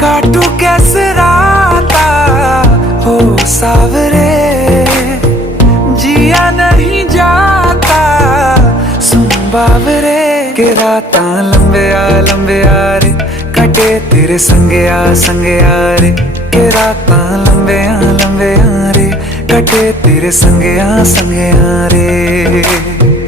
काटू कैसे राता हो सावरे, जिया नहीं जाता सुन बावरे। के राता लंबे आ रे, कटे तेरे संगे आ रे। के राता लंबे आ रे, कटे तेरे संगे आ रे।